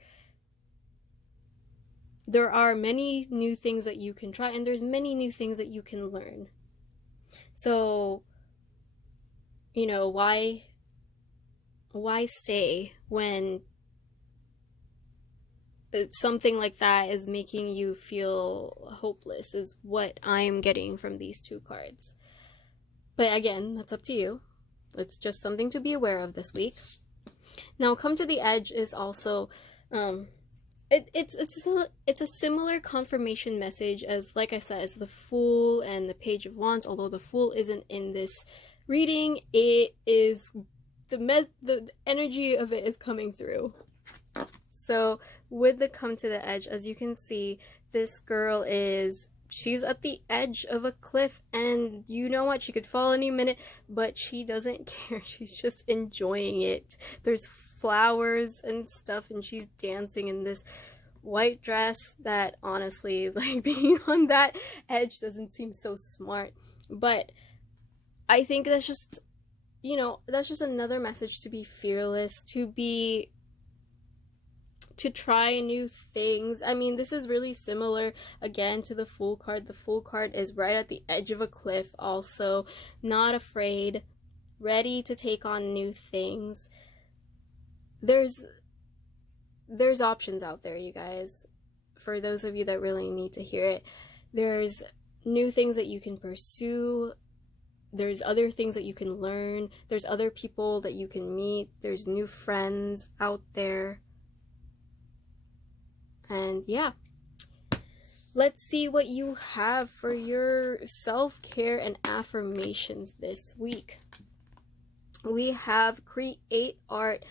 There are many new things that you can try, and there's many new things that you can learn. So, you know, why stay when something like that is making you feel hopeless, is what I'm getting from these two cards. But again, that's up to you. It's just something to be aware of this week. Now, Come to the Edge is also it's a similar confirmation message as, like I said, as the Fool and the Page of Wands. Although the Fool isn't in this reading, it is the energy of it is coming through. So with the Come to the Edge, as you can see, this girl she's at the edge of a cliff, and you know what, she could fall any minute, but she doesn't care. She's just enjoying it. There's flowers and stuff, and she's dancing in this white dress that, honestly, like, being on that edge doesn't seem so smart. But I think that's just, you know, that's just another message to be fearless, to try new things. I mean, this is really similar, again, to the Fool card. The Fool card is right at the edge of a cliff also, not afraid, ready to take on new things. There's options out there, you guys, for those of you that really need to hear it. There's new things that you can pursue. There's other things that you can learn. There's other people that you can meet. There's new friends out there. And yeah, let's see what you have for your self-care and affirmations this week. We have create art.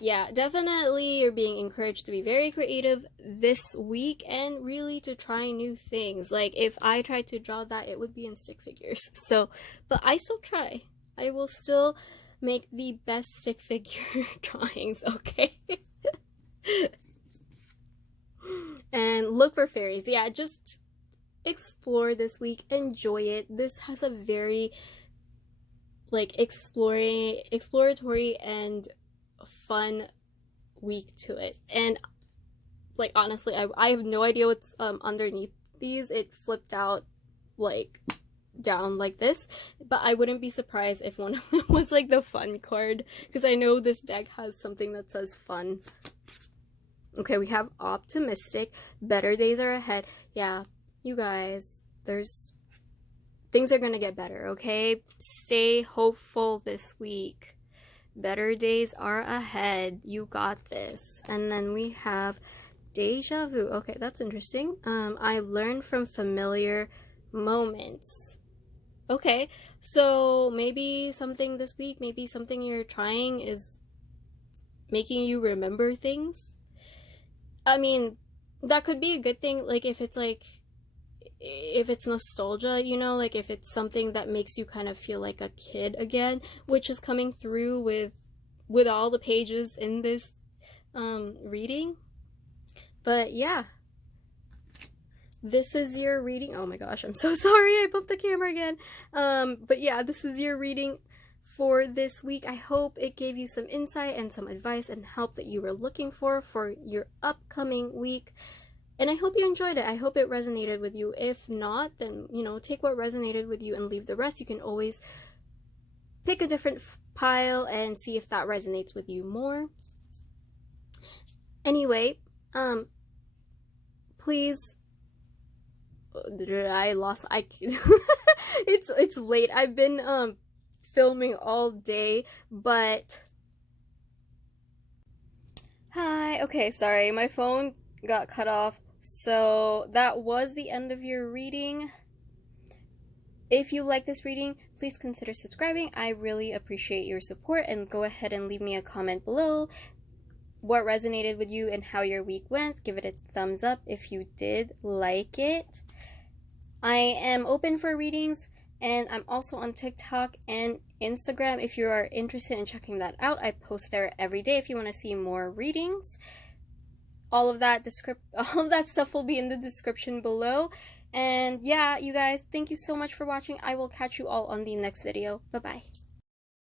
Yeah, definitely you're being encouraged to be very creative this week and really to try new things. Like, if I tried to draw that, it would be in stick figures. So, but I still try. I will still make the best stick figure drawings, okay? And look for fairies. Yeah, just explore this week. Enjoy it. This has a very, like, exploratory and fun week to it. And, like, honestly, I have no idea what's underneath these. It flipped out, like, down like this. But I wouldn't be surprised if one of them was, like, the fun card, because I know this deck has something that says fun. Okay, we have optimistic. Better days are ahead. Yeah, you guys, things are gonna get better, okay? Stay hopeful this week. Better days are ahead. You got this. And then we have deja vu. Okay, that's interesting. I learned from familiar moments. Okay, so maybe something this week, maybe something you're trying is making you remember things. I mean, that could be a good thing, like, if it's nostalgia, you know, like, if it's something that makes you kind of feel like a kid again, which is coming through with all the pages in this reading. But yeah, this is your reading. Oh my gosh, I'm so sorry, I bumped the camera again. But yeah, this is your reading for this week. I hope it gave you some insight and some advice and help that you were looking for your upcoming week. And I hope you enjoyed it. I hope it resonated with you. If not, then, you know, take what resonated with you and leave the rest. You can always pick a different pile and see if that resonates with you more. Anyway, please, it's late. I've been filming all day, but hi. Okay, sorry, my phone got cut off. So that was the end of your reading. If you like this reading, please consider subscribing. I really appreciate your support, and go ahead and leave me a comment below what resonated with you and how your week went. Give it a thumbs up if you did like it. I am open for readings, and I'm also on TikTok and Instagram if you are interested in checking that out. I post there every day if you want to see more readings. All of that stuff will be in the description below. And yeah, you guys, thank you so much for watching. I will catch you all on the next video. Bye-bye.